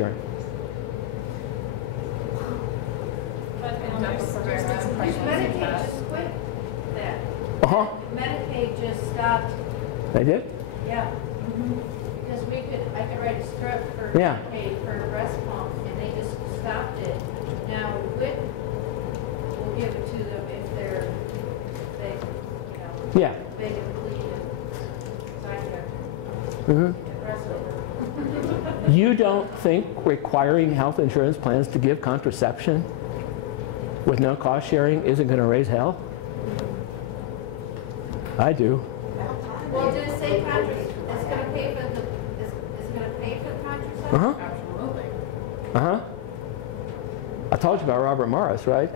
sharing. Medicaid just quit that. Uh-huh. Medicaid just stopped. They did? Yeah. Because I could write a script for Medicaid for a breast pump, and they just stopped it. Now, WIC will give it to them if they're big, big and clean and You don't think requiring health insurance plans to give contraception with no cost sharing isn't going to raise hell? I do. Well, did it say it's going to pay for the contraception? Uh-huh. Absolutely. Uh-huh. I told you about Robert Morris, right?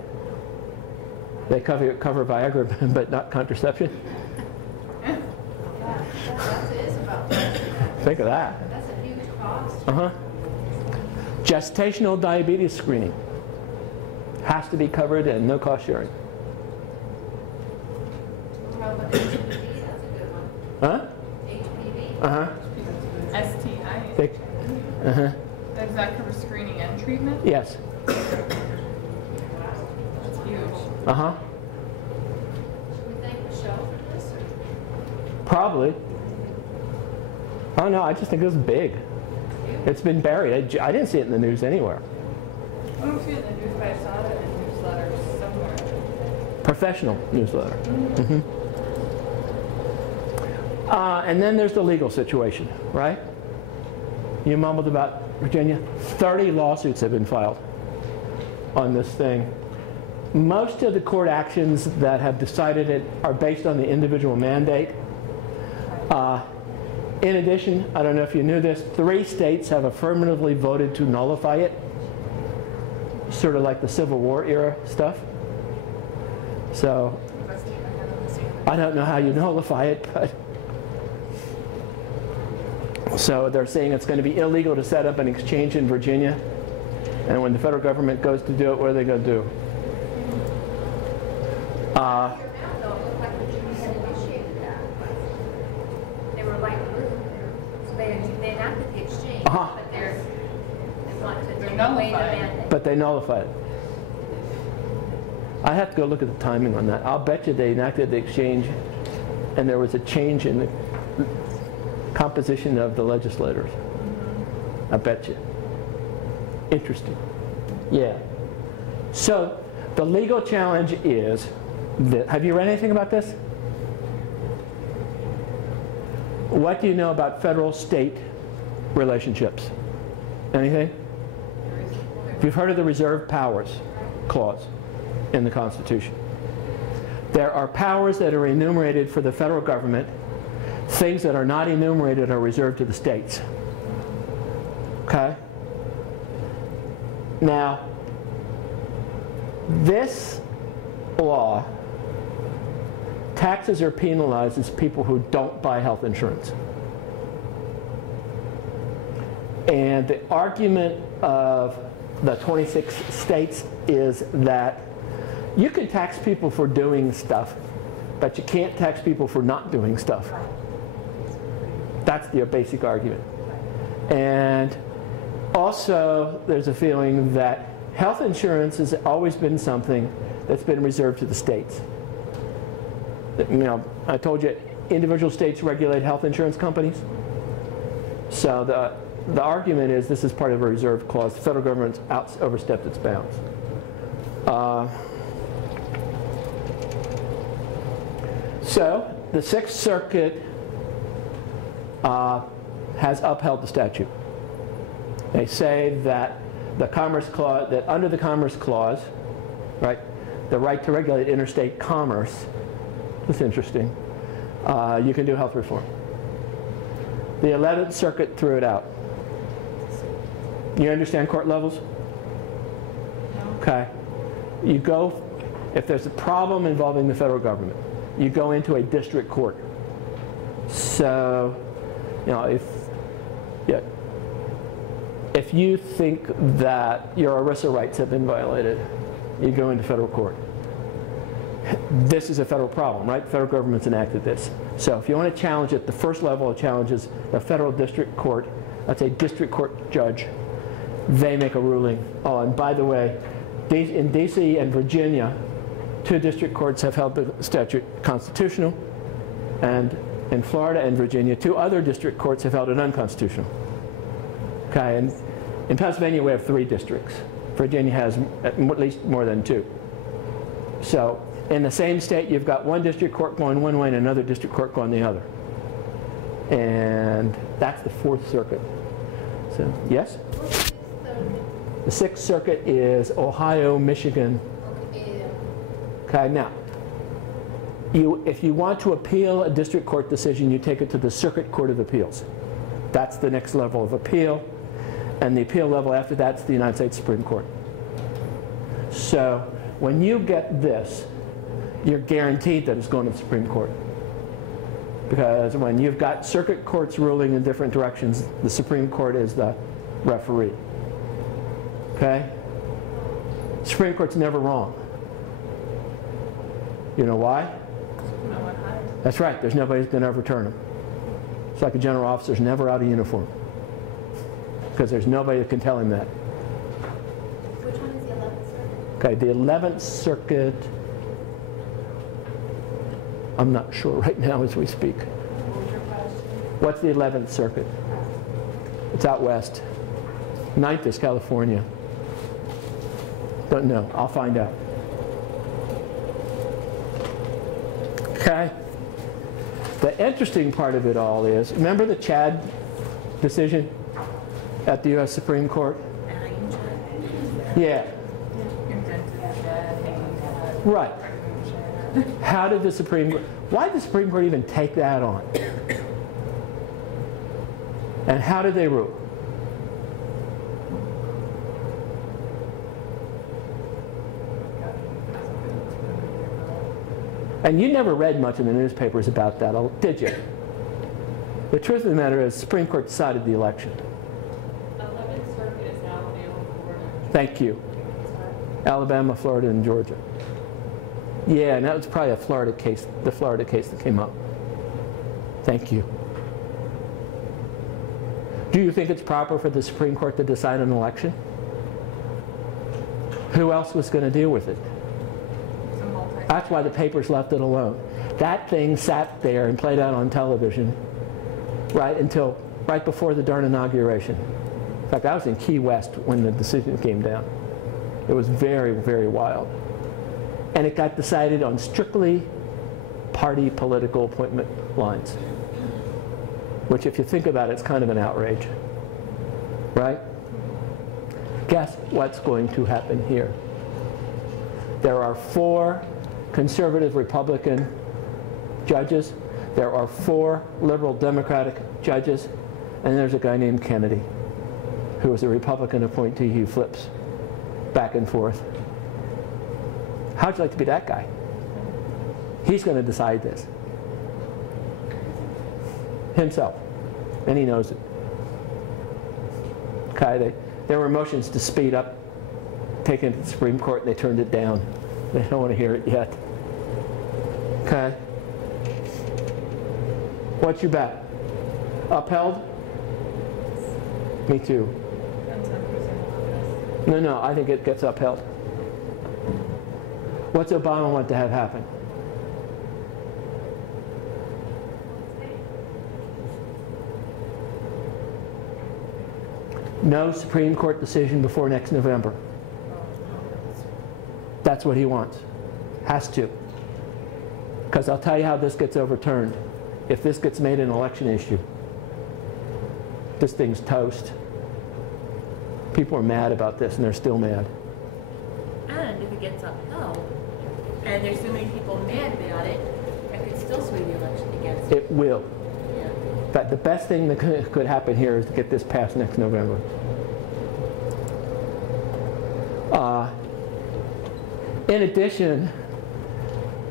They cover Viagra, but not contraception. Yeah, that is about that. Think of that. That's a huge cost. Uh-huh. Gestational diabetes screening has to be covered and no cost sharing. How about HPV? That's a good one. Huh? HPV? Uh-huh. STI. Uh-huh. Does that cover screening and treatment? Yes. That's huge. Uh-huh. Should we thank Michelle for this? Or? Probably. Oh no, I just think it was big. It's been buried. I didn't see it in the news anywhere. I don't see it in the news, but I saw it in newsletters somewhere. Professional newsletter. And then there's the legal situation, right? You mumbled about Virginia. 30 lawsuits have been filed on this thing. Most of the court actions that have decided it are based on the individual mandate. In addition, I don't know if you knew this, 3 states have affirmatively voted to nullify it, sort of like the Civil War era stuff. So I don't know how you nullify it, but so they're saying it's going to be illegal to set up an exchange in Virginia, and when the federal government goes to do it, what are they going to do? But they want to take away the mandate. But they nullified it. I have to go look at the timing on that. I'll bet you they enacted the exchange and there was a change in the composition of the legislators. I bet you. Interesting. Yeah. So the legal challenge is that, have you read anything about this? What do you know about federal-state relationships? Anything? You've heard of the Reserve Powers Clause in the Constitution. There are powers that are enumerated for the federal government. Things that are not enumerated are reserved to the states. Okay? Now, this law, taxes are penalized as people who don't buy health insurance. And the argument of the 26 states is that you can tax people for doing stuff, but you can't tax people for not doing stuff. That's the basic argument. And also, there's a feeling that health insurance has always been something that's been reserved to the states. You know, I told you, individual states regulate health insurance companies. So the argument is this is part of a reserve clause. The federal government's overstepped its bounds. So the Sixth Circuit has upheld the statute. They say that the Commerce Clause, that under the Commerce Clause, right, the right to regulate interstate commerce, that's interesting, you can do health reform. The 11th Circuit threw it out. You understand court levels? Okay. You go, if there's a problem involving the federal government, you go into a district court. So, you know, if you think that your ERISA rights have been violated, you go into federal court. This is a federal problem, right? The federal government's enacted this. So if you want to challenge it, the first level of challenge is a federal district court. That's a district court judge. they make a ruling. Oh, and by the way, in DC and Virginia, 2 district courts have held the statute constitutional, and in Florida and Virginia, 2 other district courts have held it unconstitutional. Okay, and in Pennsylvania we have 3 districts. Virginia has at least more than 2. So in the same state, you've got one district court going one way and another district court going the other. And that's the 4th Circuit. So, yes? The 6th Circuit is Ohio, Michigan. Okay, now, if you want to appeal a district court decision, you take it to the Circuit Court of Appeals. That's the next level of appeal. And the appeal level after that's the United States Supreme Court. So when you get this, you're guaranteed that it's going to the Supreme Court. Because when you've got circuit courts ruling in different directions, the Supreme Court is the referee. Okay? Supreme Court's never wrong. You know why? That's right. There's nobody who's going to overturn them. It's like a general officer's never out of uniform. Because there's nobody that can tell him that. Which one is the 11th Circuit? Okay, the 11th Circuit, I'm not sure right now as we speak. What's the 11th Circuit? It's out west. 9th is California. Don't know. I'll find out. Okay? The interesting part of it all is, remember the Chad decision at the U.S. Supreme Court? Yeah. Right. How did the Supreme Court, why did the Supreme Court even take that on? And how did they rule? And you never read much in the newspapers about that, did you? The truth of the matter is, the Supreme Court decided the election. 11th Circuit is Alabama, Florida. Thank you. Alabama, Florida, and Georgia. Yeah, and that was probably a Florida case, the Florida case that came up. Thank you. Do you think it's proper for the Supreme Court to decide an election? Who else was going to deal with it? That's why the papers left it alone. That thing sat there and played out on television right before the darn inauguration. In fact, I was in Key West when the decision came down. It was very, very wild. And it got decided on strictly party political appointment lines. Which, if you think about it, it's kind of an outrage. Right? Guess what's going to happen here? There are 4 conservative Republican judges. There are 4 liberal Democratic judges. And there's a guy named Kennedy, who was a Republican appointee who flips back and forth. How'd you like to be that guy? He's going to decide this. Himself. And he knows it. Okay, there were motions to speed up, taken to the Supreme Court, and they turned it down. They don't want to hear it yet. Okay. What's your bet? Upheld? Me too. No, I think it gets upheld. What's Obama want to have happen? No Supreme Court decision before next November. That's what he wants. Has to. Because I'll tell you how this gets overturned. If this gets made an election issue, this thing's toast. People are mad about this, and they're still mad. And if it gets upheld, and there's so many people mad about it, it could still sway the election against it. It will. Yeah. But the best thing that could happen here is to get this passed next November. In addition,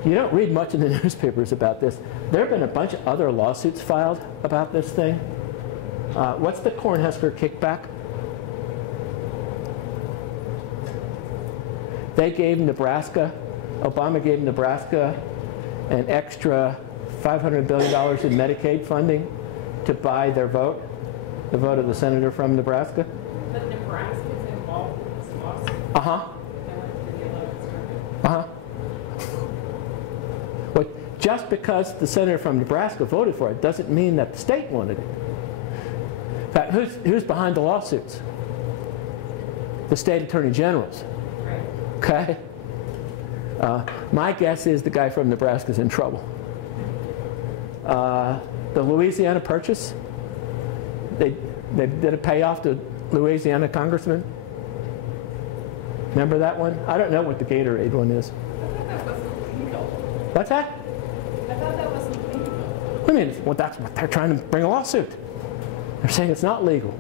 you don't read much in the newspapers about this. There have been a bunch of other lawsuits filed about this thing. What's the Cornhusker kickback? They gave Nebraska, Obama gave Nebraska an extra $500 billion in Medicaid funding to buy their vote, the vote of the senator from Nebraska. But Nebraska Uh-huh. Uh-huh. Well, just because the senator from Nebraska voted for it doesn't mean that the state wanted it. In fact, who's behind the lawsuits? The state attorney generals. Okay? My guess is the guy from Nebraska is in trouble. The Louisiana purchase, they did a payoff to Louisiana congressman. Remember that one? I don't know what the Gatorade one is. I thought that wasn't legal. What's that? I thought that wasn't legal. I mean, well, that's what they're trying to bring a lawsuit. They're saying it's not legal.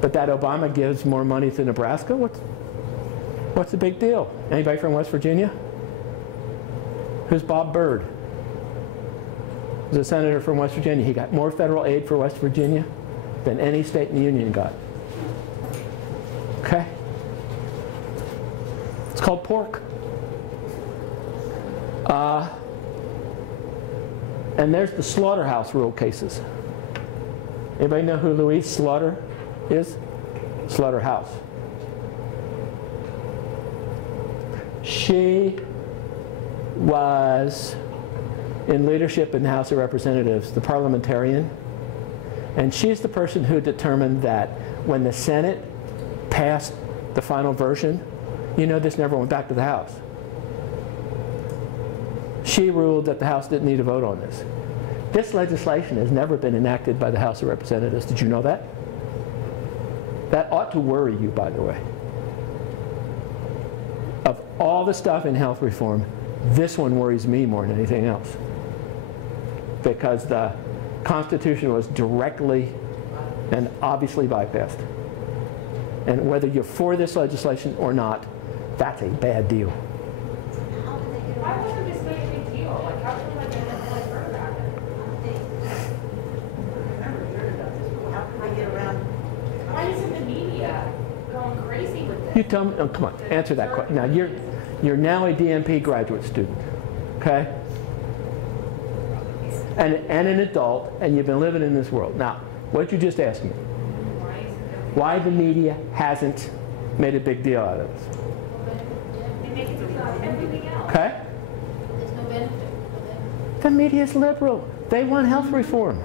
But that Obama gives more money to Nebraska? What's the big deal? Anybody from West Virginia? Who's Bob Byrd? He's a senator from West Virginia. He got more federal aid for West Virginia than any state in the union got. Okay? It's called pork. And there's the slaughterhouse rule cases. Anybody know who Louise Slaughter is? Slaughterhouse. She was in leadership in the House of Representatives, the parliamentarian. And she's the person who determined that when the Senate passed the final version, you know, this never went back to the House. She ruled that the House didn't need to vote on this. This legislation has never been enacted by the House of Representatives. Did you know that? That ought to worry you, by the way. Of all the stuff in health reform, this one worries me more than anything else. Because the Constitution was directly and obviously bypassed. And whether you're for this legislation or not, that's a bad deal. Why wasn't this such a big deal? Like, how come I didn't heard about it? Why isn't the media going crazy with this? You tell me, oh, come on, answer that question. Now, you're now a DMP graduate student, okay? And an adult, and you've been living in this world. Now, what did you just ask me? Why the media hasn't made a big deal out of this. They make it about everything else. Okay? There's no benefit for them. The media is liberal. They want health reform.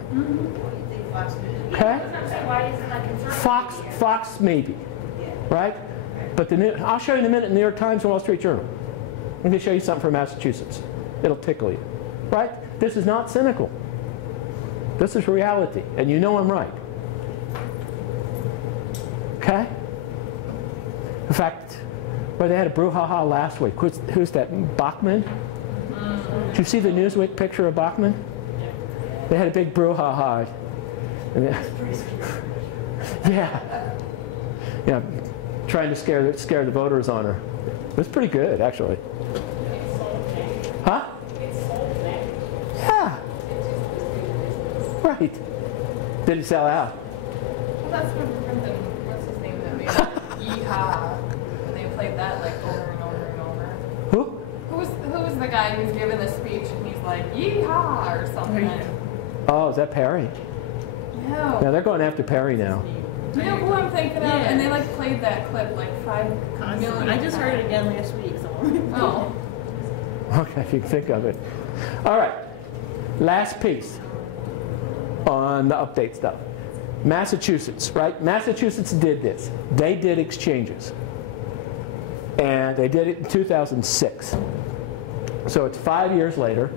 Okay? Why isn't that conservative? Fox maybe, right? But I'll show you in a minute, New York Times and Wall Street Journal. I'm going to show you something from Massachusetts. It'll tickle you, right? This is not cynical. This is reality, and you know I'm right. Okay? In fact, well, they had a brouhaha last week. Who's that? Bachman? Did you see the Newsweek picture of Bachman? They had a big brouhaha. Yeah, trying to scare the voters on her. It was pretty good, actually. Huh? Yeah. Right. Didn't sell out. Well, that's from the, what's his name that made it? Yeehaw. And they played that like over and over and over. Who? Who was the guy who's giving the speech and he's like, yeehaw, or something? Oh, is that Perry? No. Yeah, they're going after Perry now. Do you know who I'm thinking of? Yeah. And they like played that clip like 5 million I just heard it again last week. So. Oh. Okay, if you can think of it. All right, last piece on the update stuff. Massachusetts, right? Massachusetts did this. They did exchanges. And they did it in 2006. So it's 5 years later,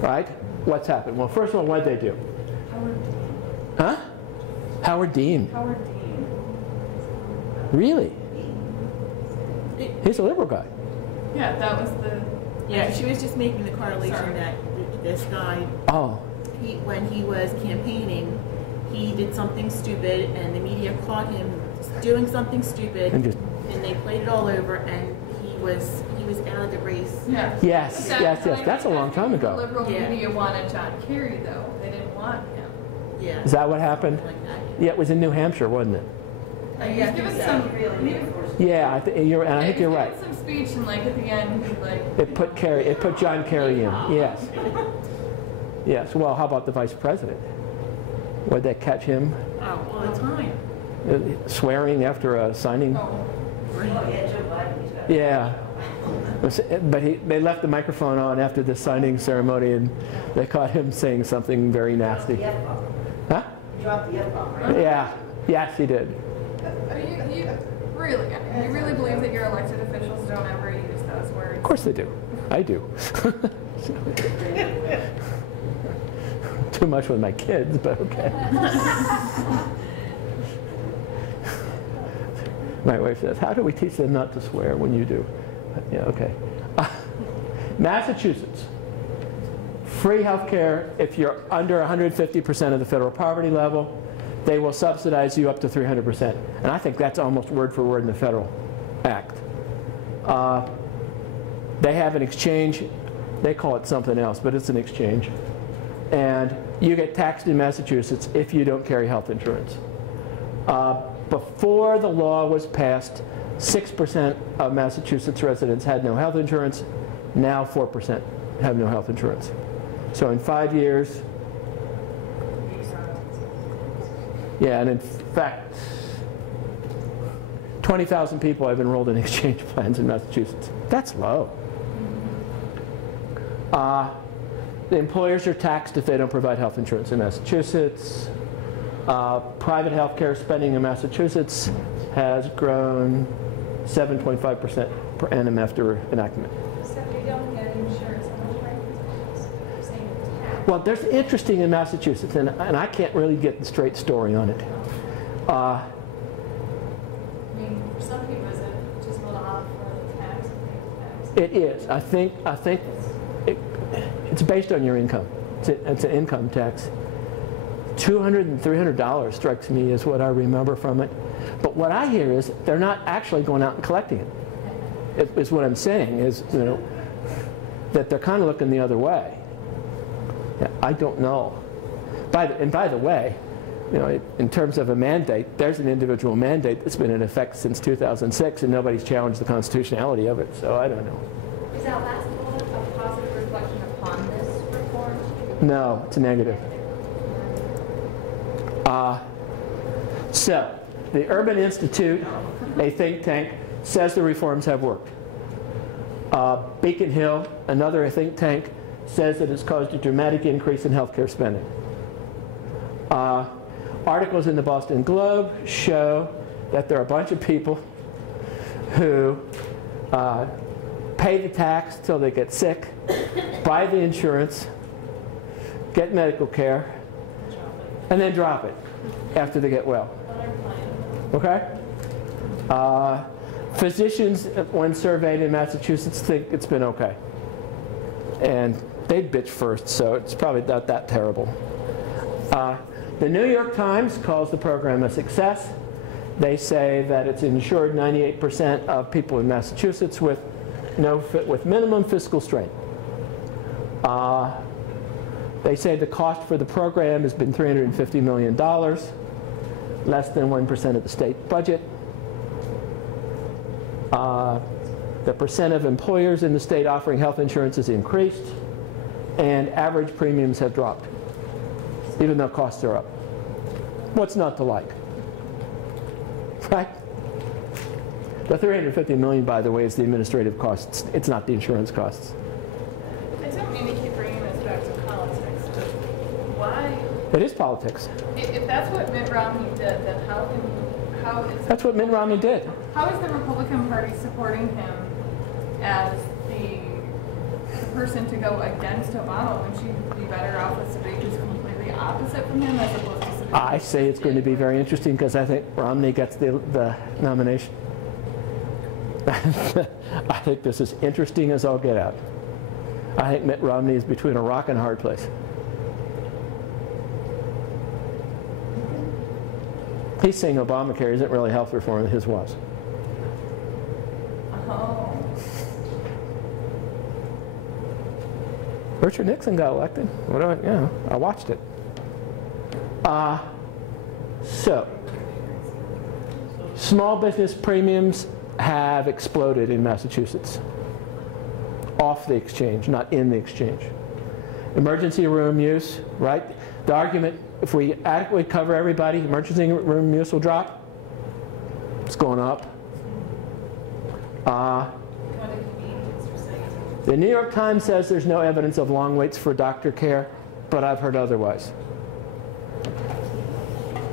right? What's happened? Well, first of all, what did they do? Huh? Howard Dean. Howard Dean. Really? He's a liberal guy. Yeah, that was the... Yeah, she was just making the correlation Sorry. that this guy, Oh, when he was campaigning, he did something stupid, and the media caught him doing something stupid, and just and they played it all over, and he was out of the race. Yeah. yes. That's a long time The ago. liberal Yeah. media wanted John Kerry, though. They didn't want him. Yeah. Is that what happened? Like that. Yeah, it was in New Hampshire, wasn't it? He was giving some... Yeah, I think you're right. Some speech and like at the end, he like... It put John Kerry in. Yes. Yes. Well, how about the vice president? Would they catch him? Oh, all the time. Swearing after a signing. Oh. Yeah. But they left the microphone on after the signing ceremony, and they caught him saying something very nasty. Huh? Dropped the F-bomb, right? Yeah. Yes, he did. You really believe that your elected officials don't ever use those words? Of course they do. I do. Too much with my kids, but okay. My wife says, how do we teach them not to swear when you do? Yeah, okay. Massachusetts. Free health care if you're under 150% of the federal poverty level. They will subsidize you up to 300%. And I think that's almost word for word in the federal act. They have an exchange. They call it something else, but it's an exchange. And you get taxed in Massachusetts if you don't carry health insurance. Before the law was passed, 6% of Massachusetts residents had no health insurance. Now 4% have no health insurance. So in 5 years, yeah, and in fact, 20,000 people have enrolled in exchange plans in Massachusetts. That's low. The employers are taxed if they don't provide health insurance in Massachusetts. Private health care spending in Massachusetts has grown 7.5% per annum after enactment. So if you don't get insurance, how much rate is it? You're saying it's half. Well, there's interesting in Massachusetts, and I can't really get the straight story on it. I mean, for some people, is it just a lot for the tax and pay the tax? It is. I think it's based on your income. It's an income tax. $200 and $300 strikes me as what I remember from it. But what I hear is they're not actually going out and collecting it. Is what I'm saying is, you know, that they're kind of looking the other way. Yeah, I don't know. And by the way, you know, in terms of a mandate, there's an individual mandate that's been in effect since 2006, and nobody's challenged the constitutionality of it. So I don't know. Is that last bullet a positive reflection upon this reform? No, it's a negative. So, the Urban Institute, a think tank, says the reforms have worked. Beacon Hill, another think tank, says that it's caused a dramatic increase in healthcare spending. Articles in the Boston Globe show that there are a bunch of people who pay the tax till they get sick, buy the insurance, get medical care, and then drop it after they get well. Okay? Physicians, when surveyed in Massachusetts, think it's been okay. And they'd bitch first, so it's probably not that terrible. The New York Times calls the program a success. They say that it's insured 98% of people in Massachusetts with minimum fiscal strain. They say the cost for the program has been $350 million, less than 1% of the state budget. The percent of employers in the state offering health insurance has increased, and average premiums have dropped, even though costs are up. What's not to like? Right? The $350 million, by the way, is the administrative costs. It's not the insurance costs. I don't mean to keep bringing this back to politics, but why? It is politics. If that's what Mitt Romney did, then how is That's what Mitt Romney did. How is the Republican Party supporting him as the person to go against Obama when she'd be better off with somebody who's completely opposite from him as opposed to somebody? I say it's going to be very interesting because I think Romney gets the nomination. I think this is interesting as all get out. I think Mitt Romney is between a rock and a hard place. He's saying Obamacare isn't really health reform, his was. Oh. Richard Nixon got elected. I watched it. So, small business premiums have exploded in Massachusetts. Off the exchange, not in the exchange. Emergency room use, right? The argument, if we adequately cover everybody, emergency room use will drop. It's going up. The New York Times says there's no evidence of long waits for doctor care, but I've heard otherwise.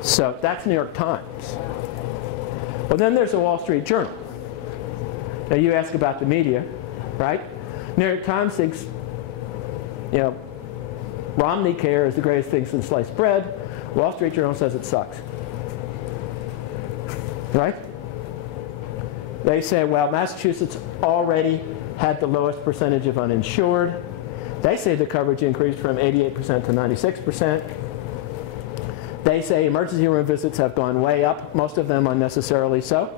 So that's New York Times. Well, then there's the Wall Street Journal. Now you ask about the media, right? New York Times thinks, you know, Romney care is the greatest thing since sliced bread. Wall Street Journal says it sucks. Right? They say, well, Massachusetts already had the lowest percentage of uninsured. They say the coverage increased from 88% to 96%. They say emergency room visits have gone way up, most of them unnecessarily so.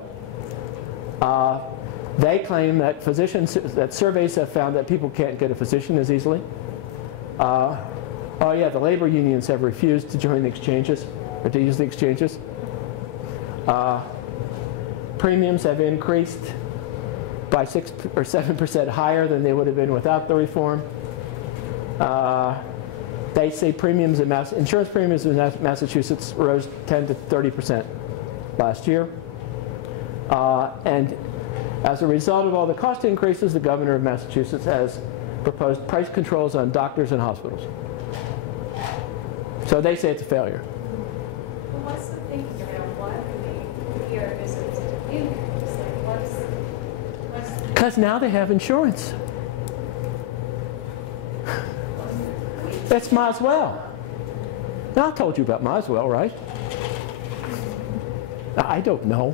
They claim that that surveys have found that people can't get a physician as easily. Oh yeah, the labor unions have refused to join the exchanges, or to use the exchanges. Premiums have increased by 6 or 7% higher than they would have been without the reform. They say premiums in insurance premiums in Massachusetts rose 10 to 30% last year. And as a result of all the cost increases, the governor of Massachusetts has proposed price controls on doctors and hospitals. So they say it's a failure. Well, what's the thinking around why the ER visits increase? Like what's Because now they have insurance. It's Moswell. Now, I told you about Moswell, right? I don't know.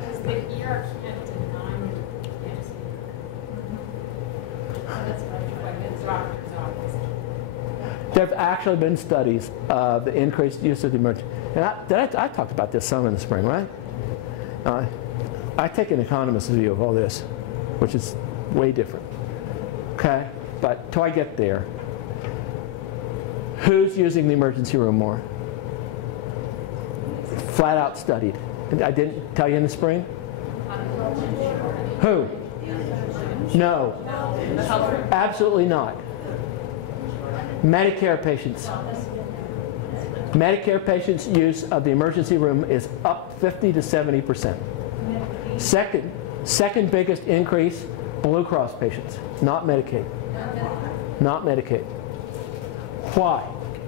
Because the ER can't deny it. That's like the doctor's office. There have actually been studies of the increased use of the emergency. And I talked about this some in the spring, right? I take an economist's view of all this, which is way different. Okay? But till I get there, who's using the emergency room more? Flat out studied. And I didn't tell you in the spring? Who? No. Absolutely not. Medicare patients. Medicare patients' use of the emergency room is up 50 to 70%. Second biggest increase, Blue Cross patients, not Medicaid. Not Medicaid. Why?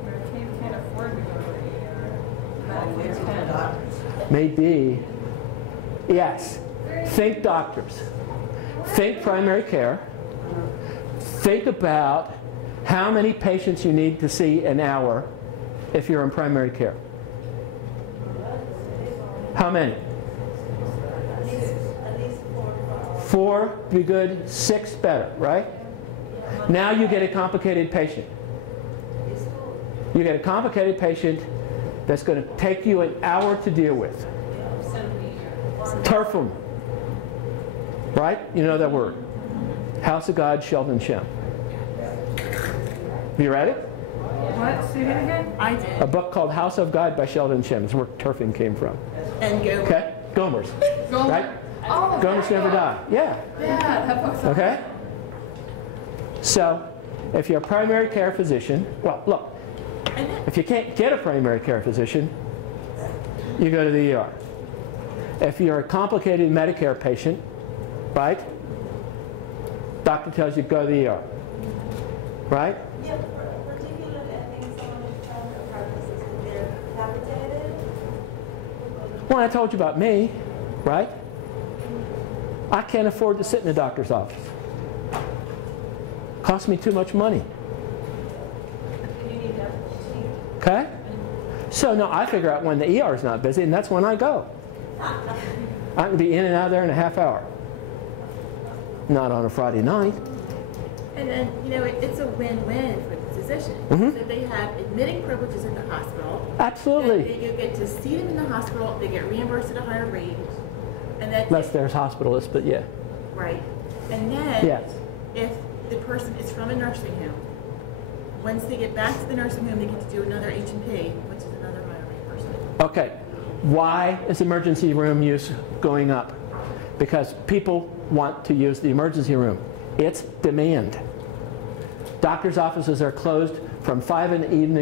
Medicaid can't afford to go to the ER. Medicare can. Maybe. Yes. Think doctors. Think primary care. Think about how many patients you need to see an hour if you're in primary care. How many? At least 4. 4 be good, 6 better, right? Now you get a complicated patient. You get a complicated patient that's going to take you an hour to deal with. Turf them. Right? You know that word. House of God, Sheldon Shem. You read it? What? Say it again? I did. A book called House of God by Sheldon Shem. It's where turfing came from. And go. Okay? Gomers. Gomer. Right? Oh, Gomers never die. Yeah. yeah, that book's Okay? So, if you're a primary care physician, well, look, if you can't get a primary care physician, you go to the ER. If you're a complicated Medicare patient, right, doctor tells you go to the ER. Right? Yeah, particularly I think some of the child practices, they're capitated. Well, I told you about me, right? I can't afford to sit in a doctor's office. Costs me too much money. Okay? So no, I figure out when the ER is not busy, and that's when I go. I can be in and out of there in a half hour. Not on a Friday night. And then, you know, it's a win-win for the physician. Mhm. So they have admitting privileges in the hospital. Absolutely. You get to see them in the hospital. They get reimbursed at a higher rate. And that's Unless there's hospitalists, but yeah. right. And then, Yes. if the person is from a nursing home, once they get back to the nursing home, they get to do another H&P, which is another higher reimbursement. Okay. Why is emergency room use going up? Because people want to use the emergency room. It's demand. Doctors' offices are closed from 5 in the evening